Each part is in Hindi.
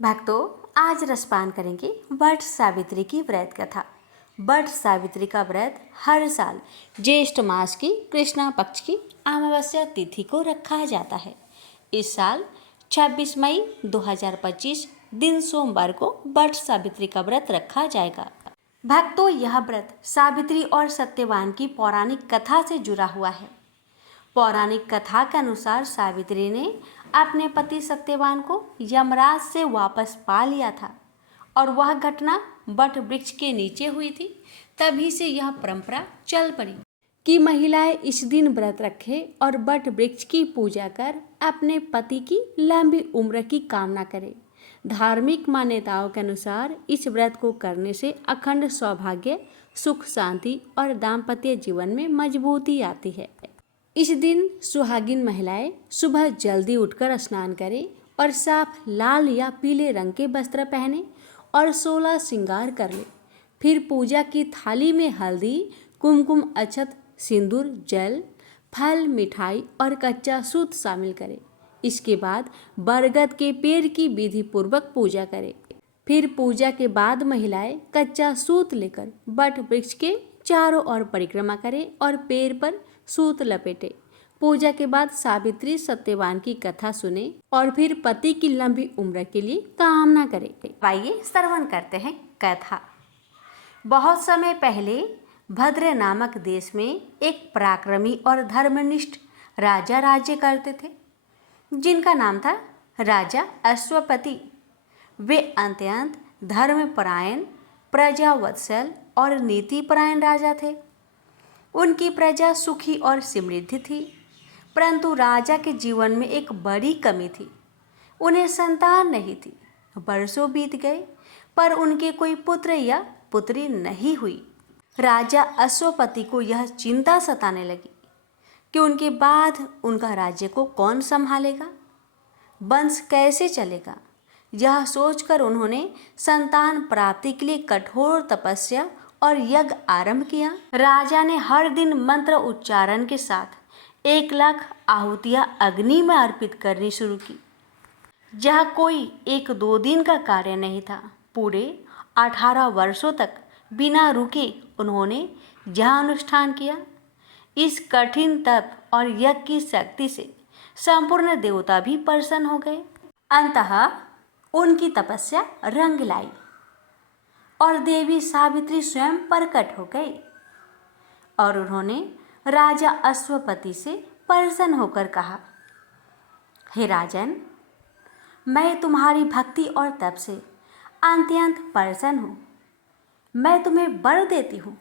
भक्तों, आज रसपान करेंगे वट सावित्री की व्रत कथा। वट सावित्री का व्रत हर साल ज्येष्ठ मास की कृष्णा पक्ष की अमावस्या तिथि को रखा जाता है। इस साल 26 मई 2025 दिन सोमवार को वट सावित्री का व्रत रखा जाएगा। भक्तों, यह व्रत सावित्री और सत्यवान की पौराणिक कथा से जुड़ा हुआ है। पौराणिक कथा के अनुसार सावित्री ने अपने पति सत्यवान को यमराज से वापस पा लिया था और वह घटना वट वृक्ष के नीचे हुई थी। तभी से यह परंपरा चल पड़ी कि महिलाएं इस दिन व्रत रखें और वट वृक्ष की पूजा कर अपने पति की लंबी उम्र की कामना करें। धार्मिक मान्यताओं के अनुसार इस व्रत को करने से अखंड सौभाग्य, सुख, शांति और दाम्पत्य जीवन में मजबूती आती है। इस दिन सुहागिन महिलाएं सुबह जल्दी उठकर स्नान करें और साफ लाल या पीले रंग के वस्त्र पहने और 16 श्रृंगार कर ले। फिर पूजा की थाली में हल्दी, कुमकुम, अक्षत, सिंदूर, जल, फल, मिठाई और कच्चा सूत शामिल करें। इसके बाद बरगद के पेड़ की विधि पूर्वक पूजा करें। फिर पूजा के बाद महिलाएं कच्चा सूत लेकर वट वृक्ष के चारों ओर परिक्रमा करें और पेड़ पर सूत लपेटे। पूजा के बाद सावित्री सत्यवान की कथा सुने और फिर पति की लंबी उम्र के लिए कामना करें। आइए श्रवण करते हैं कथा। बहुत समय पहले भद्र नामक देश में एक पराक्रमी और धर्मनिष्ठ राजा राज्य करते थे, जिनका नाम था राजा अश्वपति। वे अत्यंत धर्मपरायण, प्रजावत्सल और नीतिपरायण राजा थे। उनकी प्रजा सुखी और समृद्ध थी, परंतु राजा के जीवन में एक बड़ी कमी थी। उन्हें संतान नहीं थी। वर्षों बीत गए पर उनके कोई पुत्र या पुत्री नहीं हुई। राजा अश्वपति को यह चिंता सताने लगी कि उनके बाद उनका राज्य को कौन संभालेगा, वंश कैसे चलेगा। यह सोचकर उन्होंने संतान प्राप्ति के लिए कठोर तपस्या और यज्ञ आरंभ किया। राजा ने हर दिन मंत्र उच्चारण के साथ 1 लाख आहुतियां अग्नि में अर्पित करनी शुरू की। यह कोई 1-2 दिन का कार्य नहीं था। पूरे 18 वर्षों तक बिना रुके उन्होंने यह अनुष्ठान किया। इस कठिन तप और यज्ञ की शक्ति से संपूर्ण देवता भी प्रसन्न हो गए। अंततः उनकी तपस्या रंग लाई और देवी सावित्री स्वयं प्रकट हो गई और उन्होंने राजा अश्वपति से प्रसन्न होकर कहा, हे राजन, मैं तुम्हारी भक्ति और तप से अत्यंत प्रसन्न हूँ। मैं तुम्हें वर देती हूँ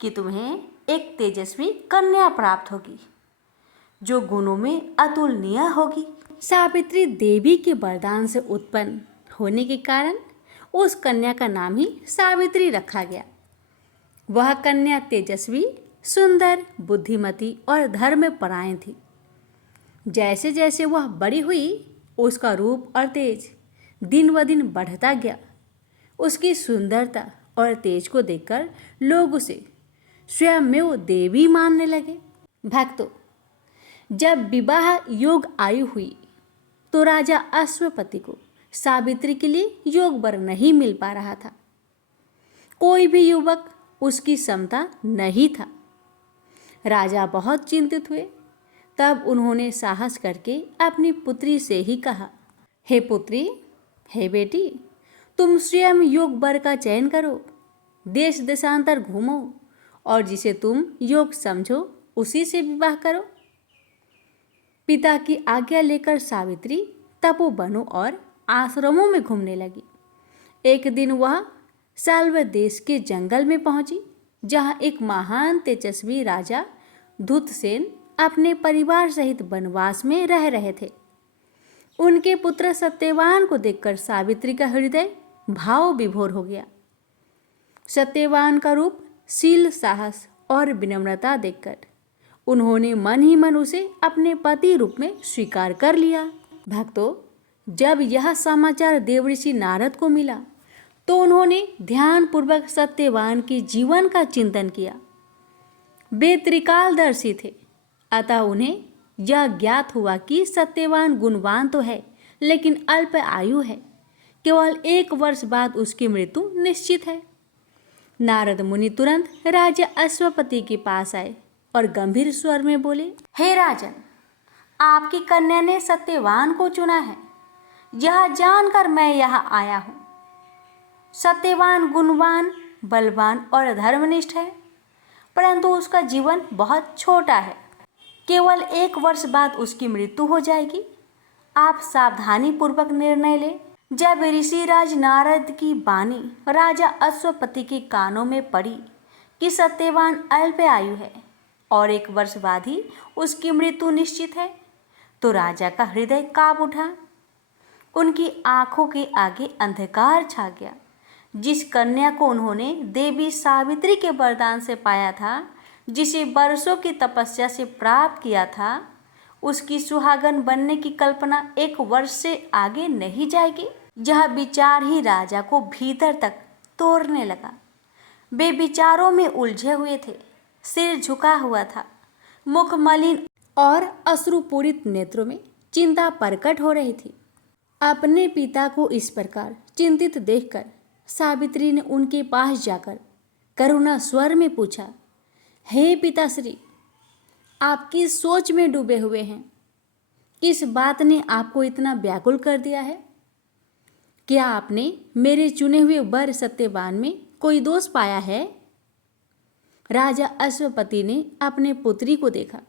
कि तुम्हें एक तेजस्वी कन्या प्राप्त होगी जो गुणों में अतुलनीय होगी। सावित्री देवी के वरदान से उत्पन्न होने के कारण उस कन्या का नाम ही सावित्री रखा गया। वह कन्या तेजस्वी, सुंदर, बुद्धिमती और धर्मपरायण थी। जैसे जैसे वह बड़ी हुई, उसका रूप और तेज दिन ब दिन बढ़ता गया। उसकी सुंदरता और तेज को देखकर लोग उसे स्वयं में वो देवी मानने लगे। भक्तों, जब विवाह योग आयु हुई तो राजा अश्वपति को सावित्री के लिए योग वर नहीं मिल पा रहा था। कोई भी युवक उसकी समता नहीं था। राजा बहुत चिंतित हुए। तब उन्होंने साहस करके अपनी पुत्री से ही कहा, हे पुत्री, हे बेटी, तुम स्वयं योग वर का चयन करो, देश देशांतर घूमो और जिसे तुम योग समझो उसी से विवाह करो। पिता की आज्ञा लेकर सावित्री तपोवनों और आश्रमों में घूमने लगी। एक दिन वह साल्व देश के जंगल में पहुंची, जहां एक महान तेजस्वी राजा धूतसेन अपने परिवार सहित वनवास में रह रहे थे। उनके पुत्र सत्यवान को देखकर सावित्री का हृदय भाव विभोर हो गया। सत्यवान का रूप, शील, साहस और विनम्रता देखकर उन्होंने मन ही मन उसे अपने पति रूप में स्वीकार कर लिया। भक्तों, जब यह समाचार देवऋषि नारद को मिला तो उन्होंने ध्यानपूर्वक सत्यवान के जीवन का चिंतन किया। वे त्रिकालदर्शी थे, अतः उन्हें यह ज्ञात हुआ कि सत्यवान गुणवान तो है लेकिन अल्प आयु है। केवल 1 वर्ष बाद उसकी मृत्यु निश्चित है। नारद मुनि तुरंत राजा अश्वपति के पास आए और गंभीर स्वर में बोले, हे राजन, आपकी कन्या ने सत्यवान को चुना है, यह जानकर मैं यहाँ आया हूँ। सत्यवान गुणवान, बलवान और धर्मनिष्ठ है, परंतु उसका जीवन बहुत छोटा है। केवल 1 वर्ष बाद उसकी मृत्यु हो जाएगी। आप सावधानी पूर्वक निर्णय लें। जब ऋषिराज नारद की वाणी राजा अश्वपति के कानों में पड़ी कि सत्यवान अल्प आयु है और 1 वर्ष बाद ही उसकी मृत्यु निश्चित है, तो राजा का हृदय कांप उठा। उनकी आंखों के आगे अंधकार छा गया। जिस कन्या को उन्होंने देवी सावित्री के वरदान से पाया था, जिसे वर्षों की तपस्या से प्राप्त किया था, उसकी सुहागन बनने की कल्पना 1 वर्ष से आगे नहीं जाएगी। यह विचार ही राजा को भीतर तक तोड़ने लगा। वे विचारों में उलझे हुए थे, सिर झुका हुआ था, मुख मलिन और अश्रुपूरित नेत्रों में चिंता प्रकट हो रही थी। अपने पिता को इस प्रकार चिंतित देखकर सावित्री ने उनके पास जाकर करुणा स्वर में पूछा, हे पिताश्री, आप किस सोच में डूबे हुए हैं? किस बात ने आपको इतना व्याकुल कर दिया है? क्या आपने मेरे चुने हुए वर सत्यवान में कोई दोष पाया है? राजा अश्वपति ने अपने पुत्री को देखा।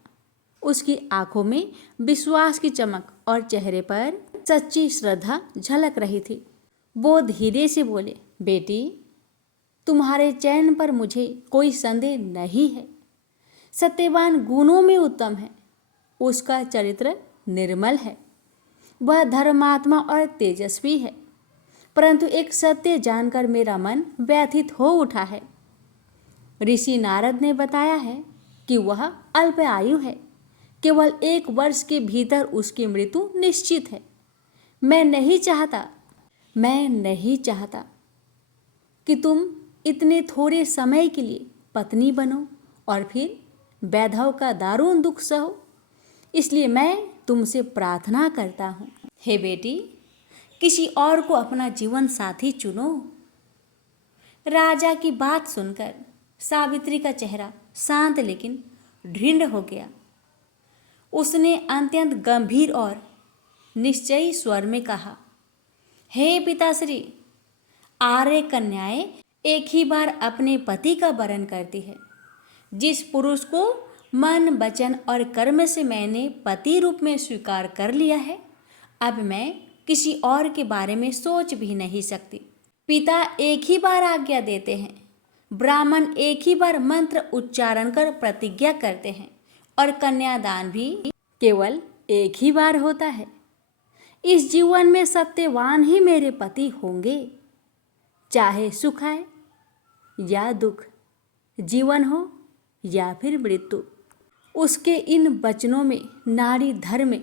उसकी आंखों में विश्वास की चमक और चेहरे पर सच्ची श्रद्धा झलक रही थी। वो धीरे से बोले, बेटी, तुम्हारे चयन पर मुझे कोई संदेह नहीं है। सत्यवान गुणों में उत्तम है, उसका चरित्र निर्मल है, वह धर्मात्मा और तेजस्वी है, परंतु एक सत्य जानकर मेरा मन व्यथित हो उठा है। ऋषि नारद ने बताया है कि वह अल्प आयु है, केवल 1 वर्ष के भीतर उसकी मृत्यु निश्चित है। मैं नहीं चाहता कि तुम इतने थोड़े समय के लिए पत्नी बनो और फिर वैधव का दारुण दुख सहो। इसलिए मैं तुमसे प्रार्थना करता हूँ, हे बेटी, किसी और को अपना जीवन साथी चुनो। राजा की बात सुनकर सावित्री का चेहरा शांत लेकिन दृढ़ हो गया। उसने अत्यंत गंभीर और निश्चयी स्वर में कहा, हे पिताश्री, आर्य कन्याएं एक ही बार अपने पति का वरण करती है। जिस पुरुष को मन, वचन और कर्म से मैंने पति रूप में स्वीकार कर लिया है, अब मैं किसी और के बारे में सोच भी नहीं सकती। पिता एक ही बार आज्ञा देते हैं, ब्राह्मण एक ही बार मंत्र उच्चारण कर प्रतिज्ञा करते हैं और कन्यादान भी केवल एक ही बार होता है। इस जीवन में सत्यवान ही मेरे पति होंगे, चाहे सुख आए या दुख, जीवन हो या फिर मृत्यु। उसके इन वचनों में नारी धर्म,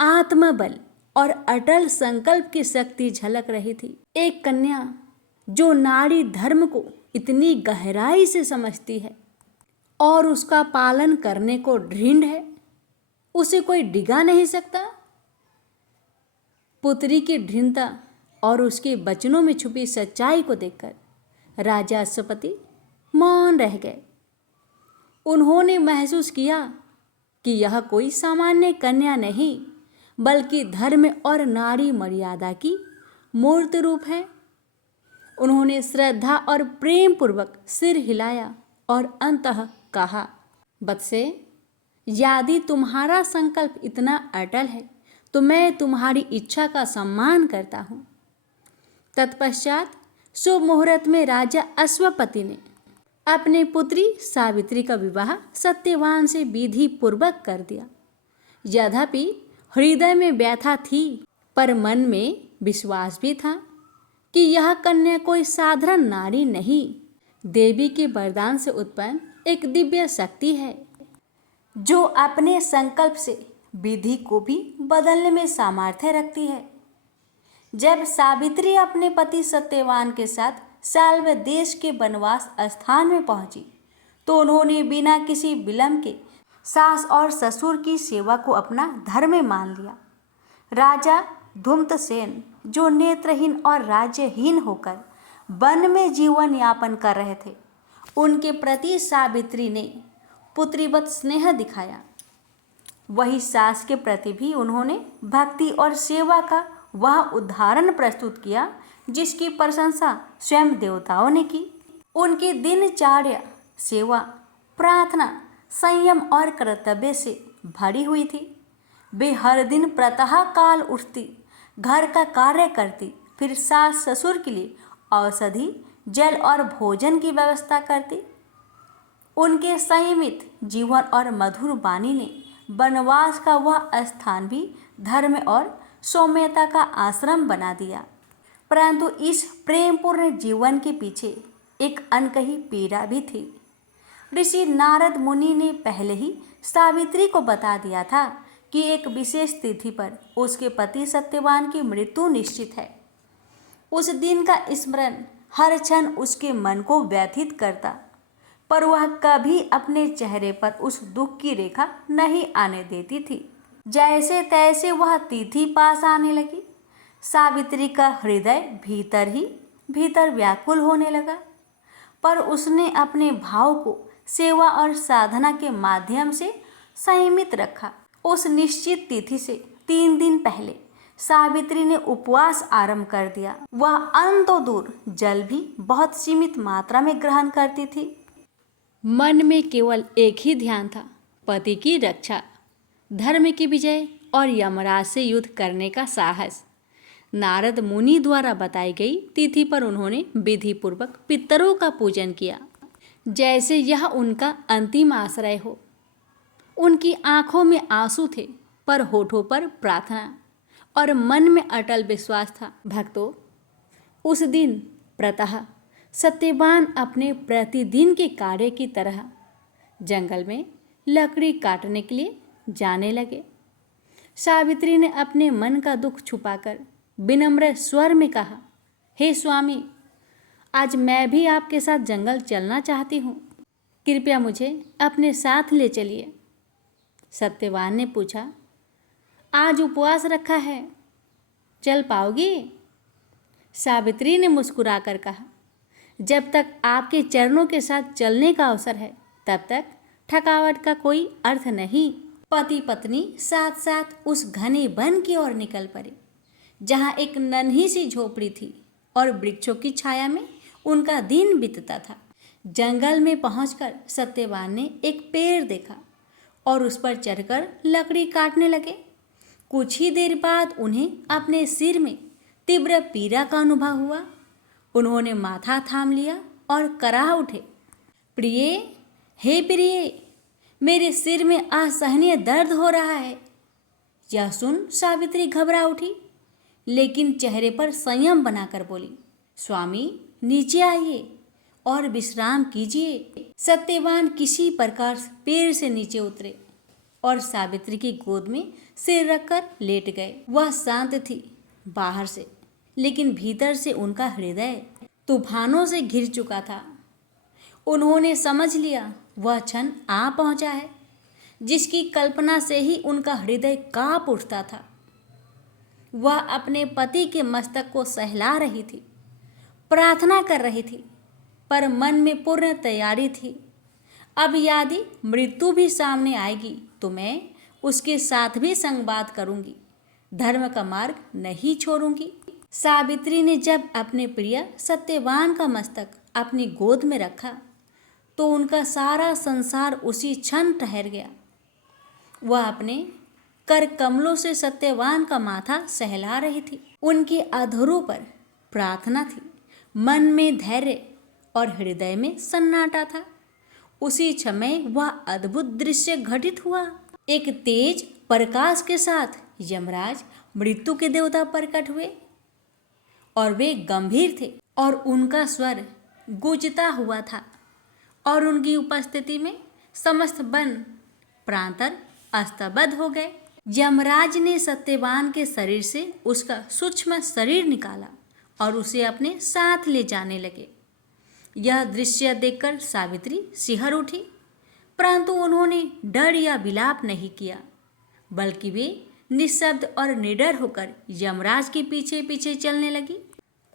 आत्मबल और अटल संकल्प की शक्ति झलक रही थी। एक कन्या जो नारी धर्म को इतनी गहराई से समझती है और उसका पालन करने को दृढ़ है, उसे कोई डिगा नहीं सकता। पुत्री की दृढ़ता और उसके वचनों में छुपी सच्चाई को देखकर राजा अश्वपति मौन रह गए। उन्होंने महसूस किया कि यह कोई सामान्य कन्या नहीं, बल्कि धर्म और नारी मर्यादा की मूर्त रूप है। उन्होंने श्रद्धा और प्रेम पूर्वक सिर हिलाया और अंततः कहा, वत्से, यदि तुम्हारा संकल्प इतना अटल है तो मैं तुम्हारी इच्छा का सम्मान करता हूँ। तत्पश्चात शुभ मुहूर्त में राजा अश्वपति ने अपनी पुत्री सावित्री का विवाह सत्यवान से विधि पूर्वक कर दिया। यद्यपि हृदय में व्यथा थी, पर मन में विश्वास भी था कि यह कन्या कोई साधारण नारी नहीं, देवी के वरदान से उत्पन्न एक दिव्य शक्ति है, जो अपने संकल्प से विधि को भी बदलने में सामर्थ्य रखती है। जब सावित्री अपने पति सत्यवान के साथ साल्व देश के वनवास स्थान में पहुंची, तो उन्होंने बिना किसी विलंब के सास और ससुर की सेवा को अपना धर्म मान लिया। राजा धूम्रसेन जो नेत्रहीन और राज्यहीन होकर वन में जीवन यापन कर रहे थे, उनके प्रति सावित्री ने पुत्रीवत स्नेह दिखाया। वही सास के प्रति भी उन्होंने भक्ति और सेवा का वह उदाहरण प्रस्तुत किया जिसकी प्रशंसा स्वयं देवताओं ने की। उनकी दिनचर्या सेवा, प्रार्थना, संयम और कर्तव्य से भरी हुई थी। वे हर दिन प्रातः काल उठती, घर का कार्य करती, फिर सास ससुर के लिए औषधि, जल और भोजन की व्यवस्था करती। उनके संयमित जीवन और मधुर वाणी ने वनवास का वह स्थान भी धर्म और सौम्यता का आश्रम बना दिया। परंतु इस प्रेमपूर्ण जीवन के पीछे एक अनकही पीड़ा भी थी। ऋषि नारद मुनि ने पहले ही सावित्री को बता दिया था कि एक विशेष तिथि पर उसके पति सत्यवान की मृत्यु निश्चित है। उस दिन का स्मरण हर क्षण उसके मन को व्यथित करता, पर वह कभी अपने चेहरे पर उस दुख की रेखा नहीं आने देती थी। जैसे तैसे वह तिथि पास आने लगी, सावित्री का हृदय भीतर ही भीतर व्याकुल होने लगा, पर उसने अपने भाव को सेवा और साधना के माध्यम से संयमित रखा। उस निश्चित तिथि से 3 दिन पहले सावित्री ने उपवास आरंभ कर दिया। वह अन्न तो दूर, जल भी बहुत सीमित मात्रा में ग्रहण करती थी। मन में केवल एक ही ध्यान था, पति की रक्षा, धर्म की विजय और यमराज से युद्ध करने का साहस। नारद मुनि द्वारा बताई गई तिथि पर उन्होंने विधि पूर्वक पितरों का पूजन किया, जैसे यह उनका अंतिम आश्रय हो। उनकी आंखों में आंसू थे, पर होठों पर प्रार्थना और मन में अटल विश्वास था। भक्तों, उस दिन प्रातः सत्यवान अपने प्रतिदिन के कार्य की तरह जंगल में लकड़ी काटने के लिए जाने लगे। सावित्री ने अपने मन का दुख छुपाकर विनम्र स्वर में कहा, हे स्वामी, आज मैं भी आपके साथ जंगल चलना चाहती हूँ, कृपया मुझे अपने साथ ले चलिए। सत्यवान ने पूछा, आज उपवास रखा है, चल पाओगी? सावित्री ने मुस्कुराकर कहा, जब तक आपके चरणों के साथ चलने का अवसर है, तब तक थकावट का कोई अर्थ नहीं। पति पत्नी साथ साथ उस घने वन की ओर निकल पड़े, जहाँ एक नन्ही सी झोपड़ी थी और वृक्षों की छाया में उनका दिन बीतता था। जंगल में पहुंचकर सत्यवान ने एक पेड़ देखा और उस पर चढ़कर लकड़ी काटने लगे। कुछ ही देर बाद उन्हें अपने सिर में तीव्र पीड़ा का अनुभव हुआ। उन्होंने माथा थाम लिया और कराह उठे, प्रिय, हे प्रिय, मेरे सिर में असहनीय दर्द हो रहा है। यह सुन सावित्री घबरा उठी, लेकिन चेहरे पर संयम बनाकर बोली, स्वामी, नीचे आइए और विश्राम कीजिए। सत्यवान किसी प्रकार पेड़ से नीचे उतरे और सावित्री की गोद में सिर रखकर लेट गए। वह शांत थी बाहर से, लेकिन भीतर से उनका हृदय तूफानों से घिर चुका था। उन्होंने समझ लिया वह क्षण आ पहुंचा है, जिसकी कल्पना से ही उनका हृदय कांप उठता था। वह अपने पति के मस्तक को सहला रही थी, प्रार्थना कर रही थी, पर मन में पूर्ण तैयारी थी। अब यदि मृत्यु भी सामने आएगी तो मैं उसके साथ भी संवाद करूंगी, धर्म का मार्ग नहीं छोड़ूंगी। सावित्री ने जब अपने प्रिय सत्यवान का मस्तक अपनी गोद में रखा तो उनका सारा संसार उसी क्षण ठहर गया। वह अपने कर कमलों से सत्यवान का माथा सहला रही थी। उनके अधरों पर प्रार्थना थी, मन में धैर्य और हृदय में सन्नाटा था। उसी समय वह अद्भुत दृश्य घटित हुआ। एक तेज प्रकाश के साथ यमराज मृत्यु के देवता प्रकट हुए और वे गंभीर थे और उनका स्वर गूंजता हुआ था और उनकी उपस्थिति में समस्त वन प्रांतर स्तब्ध हो गए। यमराज ने सत्यवान के शरीर से उसका सूक्ष्म शरीर निकाला और उसे अपने साथ ले जाने लगे। यह दृश्य देखकर सावित्री सिहर उठी, परंतु उन्होंने डर या विलाप नहीं किया, बल्कि वे निःशब्द और निडर होकर यमराज के पीछे पीछे चलने लगी।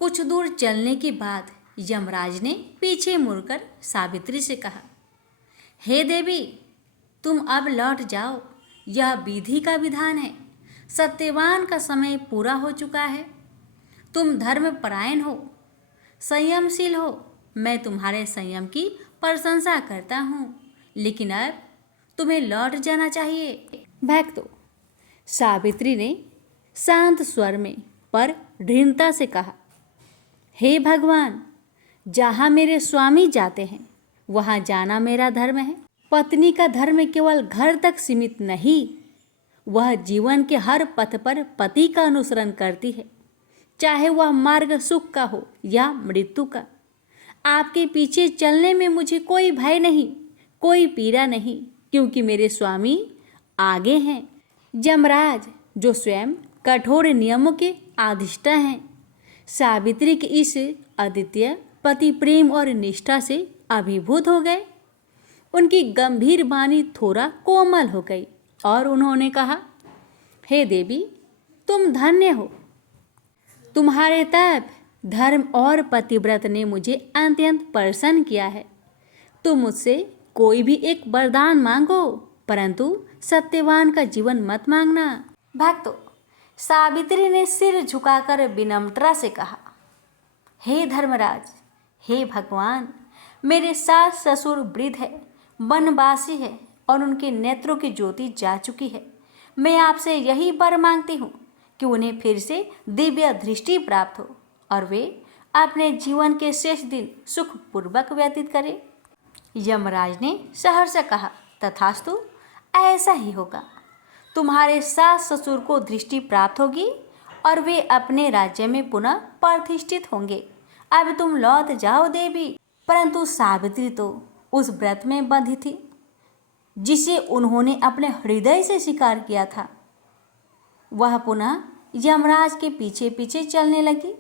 कुछ दूर चलने के बाद यमराज ने पीछे मुड़कर सावित्री से कहा, हे देवी, तुम अब लौट जाओ, यह विधि का विधान है। सत्यवान का समय पूरा हो चुका है। तुम धर्मपरायण हो, संयमशील हो। मैं तुम्हारे संयम की प्रशंसा करता हूँ, लेकिन अब तुम्हें लौट जाना चाहिए। भक्तों, सावित्री ने शांत स्वर में पर दृढ़ता से कहा, हे भगवान, जहाँ मेरे स्वामी जाते हैं वहाँ जाना मेरा धर्म है। पत्नी का धर्म केवल घर तक सीमित नहीं, वह जीवन के हर पथ पर पति का अनुसरण करती है, चाहे वह मार्ग सुख का हो या मृत्यु का। आपके पीछे चलने में मुझे कोई भय नहीं, कोई पीड़ा नहीं, क्योंकि मेरे स्वामी आगे हैं। यमराज, जो स्वयं कठोर नियमों के अधिष्ठा हैं, सावित्री के इस अद्वितीय पति प्रेम और निष्ठा से अभिभूत हो गए। उनकी गंभीर वाणी थोड़ा कोमल हो गई और उन्होंने कहा, हे देवी, तुम धन्य हो। तुम्हारे तप, धर्म और पतिव्रत ने मुझे अत्यंत प्रसन्न किया है। तुम मुझसे कोई भी एक वरदान मांगो, परंतु सत्यवान का जीवन मत मांगना। भक्तों, सावित्री ने सिर झुकाकर विनम्रता से कहा, हे धर्मराज, हे भगवान, मेरे सास ससुर वृद्ध है, वनवासी है और उनके नेत्रों की ज्योति जा चुकी है। मैं आपसे यही वर मांगती हूँ कि उन्हें फिर से दिव्य दृष्टि प्राप्त हो और वे अपने जीवन के शेष दिन सुखपूर्वक व्यतीत करें। यमराज ने सहर्ष कहा, तथास्तु, ऐसा ही होगा। तुम्हारे सास ससुर को दृष्टि प्राप्त होगी और वे अपने राज्य में पुनः प्रतिष्ठित होंगे। अब तुम लौट जाओ देवी। परंतु सावित्री तो उस व्रत में बंधी थी जिसे उन्होंने अपने हृदय से स्वीकार किया था। वह पुनः यमराज के पीछे पीछे चलने लगी।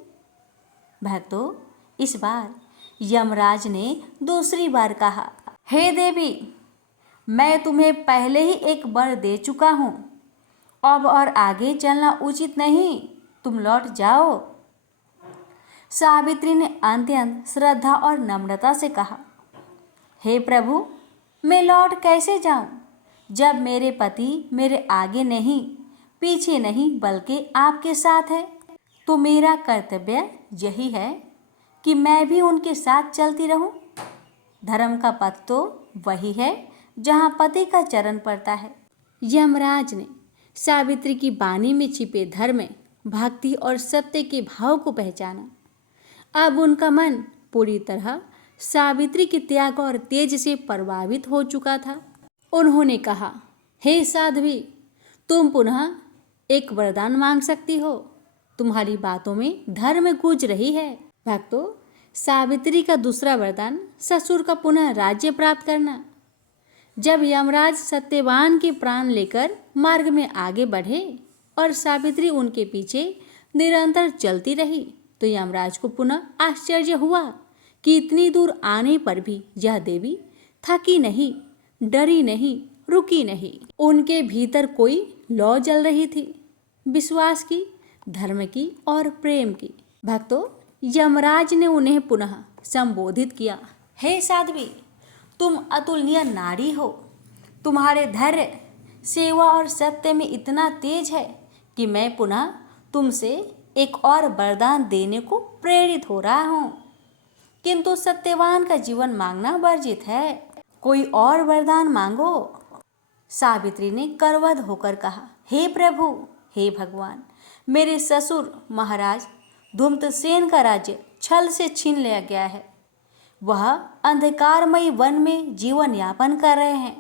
भक्तों, इस बार यमराज ने दूसरी बार कहा, हे देवी, मैं तुम्हें पहले ही एक वर दे चुका हूँ, अब और आगे चलना उचित नहीं, तुम लौट जाओ। सावित्री ने अत्यंत श्रद्धा और नम्रता से कहा, हे प्रभु, मैं लौट कैसे जाऊं, जब मेरे पति मेरे आगे नहीं, पीछे नहीं, बल्कि आपके साथ है। तो मेरा कर्तव्य यही है कि मैं भी उनके साथ चलती रहूं। धर्म का पथ तो वही है जहां पति का चरण पड़ता है। यमराज ने सावित्री की वाणी में छिपे धर्म, भक्ति और सत्य के भाव को पहचाना। अब उनका मन पूरी तरह सावित्री के त्याग और तेज से प्रभावित हो चुका था। उन्होंने कहा, हे साध्वी, तुम पुनः एक वरदान मांग सकती हो। तुम्हारी बातों में धर्म गूंज रही है। भक्तों, सावित्री का दूसरा वरदान ससुर का पुनः राज्य प्राप्त करना। जब यमराज सत्यवान के प्राण लेकर मार्ग में आगे बढ़े और सावित्री उनके पीछे निरंतर चलती रही, तो यमराज को पुनः आश्चर्य हुआ कि इतनी दूर आने पर भी यह देवी थकी नहीं, डरी नहीं, रुकी नहीं। उनके भीतर कोई लौ जल रही थी, विश्वास की, धर्म की और प्रेम की। भक्तों, यमराज ने उन्हें पुनः संबोधित किया, हे साध्वी, तुम अतुलनीय नारी हो। तुम्हारे धैर्य, सेवा और सत्य में इतना तेज है कि मैं पुनः तुमसे एक और वरदान देने को प्रेरित हो रहा हूँ, किंतु सत्यवान का जीवन मांगना वर्जित है। कोई और वरदान मांगो। सावित्री ने करवद होकर कहा, हे प्रभु, हे भगवान, मेरे ससुर महाराज धूम्रसेन का राज्य छल से छीन लिया गया है। वह अंधकारमयी वन में जीवन यापन कर रहे हैं।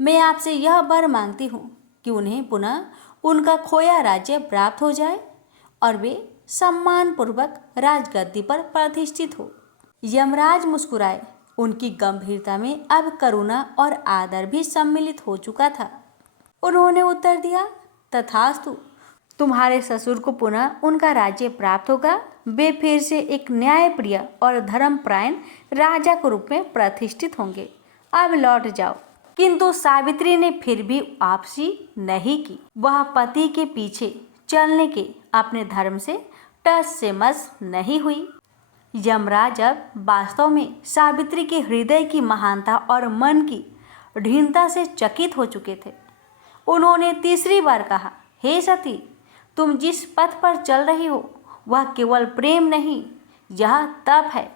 मैं आपसे यह वर मांगती हूँ कि उन्हें पुनः उनका खोया राज्य प्राप्त हो जाए और वे सम्मानपूर्वक राजगद्दी पर प्रतिष्ठित हो। यमराज मुस्कुराए। उनकी गंभीरता में अब करुणा और आदर भी सम्मिलित हो चुका था। उन्होंने उत्तर दिया, तथास्तु, तुम्हारे ससुर को पुनः उनका राज्य प्राप्त होगा। वे फिर से एक न्यायप्रिय और धर्मपरायण राजा के रूप में प्रतिष्ठित होंगे। अब लौट जाओ। किंतु सावित्री ने फिर भी वापसी नहीं की। वह पति के पीछे चलने के अपने धर्म से टस से मस नहीं हुई। यमराज अब वास्तव में सावित्री के हृदय की महानता और मन की दृढ़ता से चकित हो चुके थे। उन्होंने तीसरी बार कहा, हे सती, तुम जिस पथ पर चल रही हो वह केवल प्रेम नहीं, यह तप है,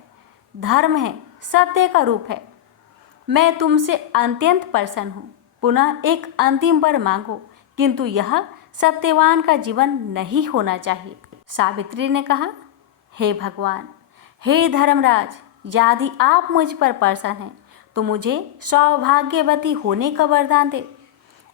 धर्म है, सत्य का रूप है। मैं तुमसे अत्यंत प्रसन्न हूँ। पुनः एक अंतिम वर मांगो, किंतु यह सत्यवान का जीवन नहीं होना चाहिए। सावित्री ने कहा, हे भगवान, हे धर्मराज, यदि आप मुझ पर प्रसन्न हैं तो मुझे सौभाग्यवती होने का वरदान दे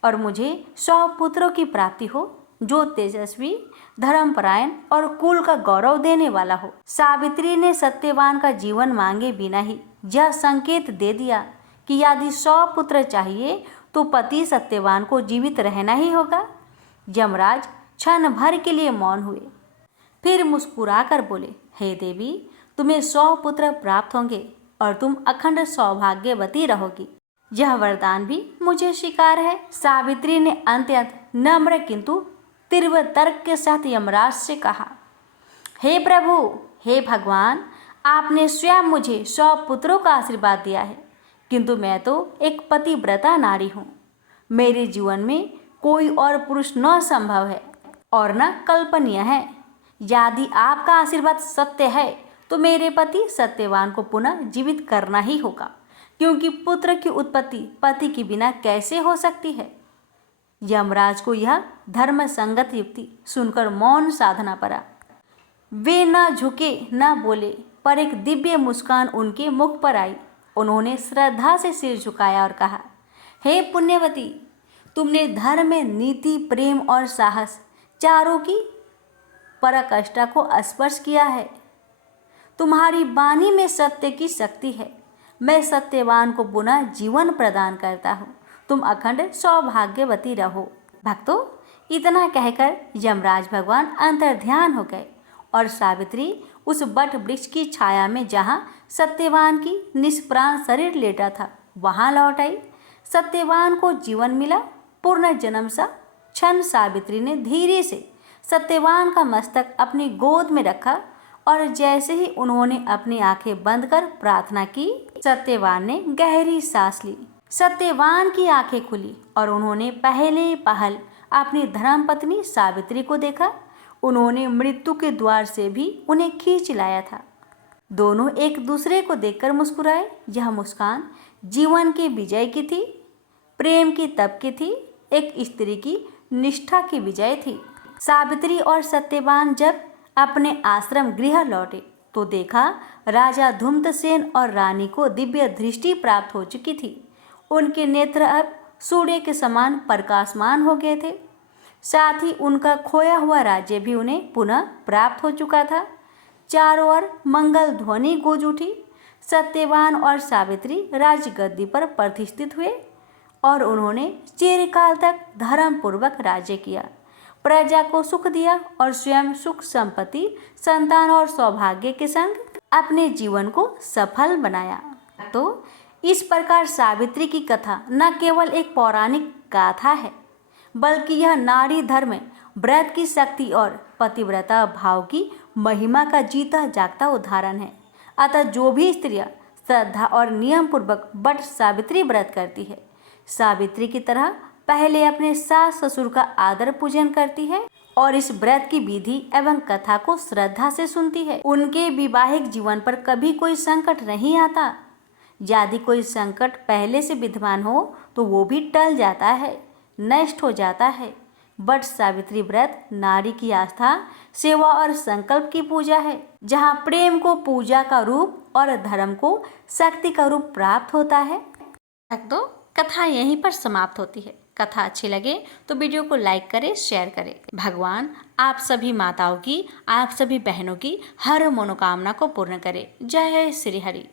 और मुझे 100 पुत्रों की प्राप्ति हो जो तेजस्वी, धर्मपरायण और कुल का गौरव देने वाला हो। सावित्री ने सत्यवान का जीवन मांगे बिना ही यह संकेत दे दिया कि यदि 100 पुत्र चाहिए तो पति सत्यवान को जीवित रहना ही होगा। यमराज क्षण भर के लिए मौन हुए, फिर मुस्कुराकर बोले, हे देवी, तुम्हें 100 पुत्र प्राप्त होंगे और तुम अखंड सौभाग्यवती रहोगी। यह वरदान भी मुझे स्वीकार है। सावित्री ने अत्यंत नम्र किंतु तीव्र तर्क के साथ यमराज से कहा, हे प्रभु, हे भगवान, आपने स्वयं मुझे 100 पुत्रों का आशीर्वाद दिया है, किंतु मैं तो एक पतिव्रता नारी हूँ। मेरे जीवन में कोई और पुरुष न संभव है और न कल्पनीय है। यदि आपका आशीर्वाद सत्य है तो मेरे पति सत्यवान को पुनः जीवित करना ही होगा, क्योंकि पुत्र की उत्पत्ति पति के बिना कैसे हो सकती है। यमराज को यह धर्म संगत युक्ति सुनकर मौन साधना पड़ा। वे न झुके न बोले, पर एक दिव्य मुस्कान उनके मुख पर आई। उन्होंने श्रद्धा से सिर झुकाया और कहा, हे पुण्यवती, तुमने धर्म में नीति, प्रेम और साहस चारों की पराकाष्ठा को स्पर्श किया है। तुम्हारी वाणी में सत्य की शक्ति है। मैं सत्यवान को पुनः जीवन प्रदान करता हूँ। तुम अखंड सौभाग्यवती रहो। भक्तों, इतना कहकर यमराज भगवान अंतर्ध्यान हो गए और सावित्री उस बट वृक्ष की छाया में जहाँ सत्यवान की निष्प्राण शरीर लेटा था वहाँ लौट आई। सत्यवान को जीवन मिला, पूर्ण जन्म सा। क्षण सावित्री ने धीरे से सत्यवान का मस्तक अपनी गोद में रखा और जैसे ही उन्होंने अपनी आंखें बंद कर प्रार्थना की, सत्यवान ने गहरी सांस ली। सत्यवान की आंखें खुली और उन्होंने पहले पहल अपनी धर्मपत्नी सावित्री को देखा। उन्होंने मृत्यु के द्वार से भी उन्हें खींच लाया था। दोनों एक दूसरे को देखकर मुस्कुराए। यह मुस्कान जीवन की विजय की थी, प्रेम की तप की थी, एक स्त्री की निष्ठा की विजय थी। सावित्री और सत्यवान जब अपने आश्रम गृह लौटे तो देखा राजा धूम्रसेन और रानी को दिव्य दृष्टि प्राप्त हो चुकी थी। उनके नेत्र अब सूर्य के समान प्रकाशमान हो गए थे। साथ ही उनका खोया हुआ राज्य भी उन्हें पुनः प्राप्त हो चुका था। चारों ओर मंगल ध्वनि गूंज उठी। सत्यवान और सावित्री राजगद्दी पर प्रतिष्ठित हुए और उन्होंने चिरकाल तक धर्मपूर्वक राज्य किया, प्रजा को सुख दिया और स्वयं सुख, संपत्ति, संतान और सौभाग्य के संग अपने जीवन को सफल बनाया। तो इस प्रकार सावित्री की कथा न केवल एक पौराणिक गाथा है, बल्कि यह नारी धर्म, व्रत की शक्ति और पतिव्रता भाव की महिमा का जीता जागता उदाहरण है। अतः जो भी स्त्रियां श्रद्धा और नियम पूर्वक वट सावित्री व्रत करती है, सावित्री की तरह पहले अपने सास ससुर का आदर पूजन करती है और इस व्रत की विधि एवं कथा को श्रद्धा से सुनती है, उनके वैवाहिक जीवन पर कभी कोई संकट नहीं आता। यदि कोई संकट पहले से विद्यमान हो तो वो भी टल जाता है, नष्ट हो जाता है। वट सावित्री व्रत नारी की आस्था, सेवा और संकल्प की पूजा है, जहाँ प्रेम को पूजा का रूप और धर्म को शक्ति का रूप प्राप्त होता है। तो कथा यहीं पर समाप्त होती है। कथा अच्छी लगे तो वीडियो को लाइक करें, शेयर करें। भगवान आप सभी माताओं की, आप सभी बहनों की हर मनोकामना को पूर्ण करे। जय श्री हरि।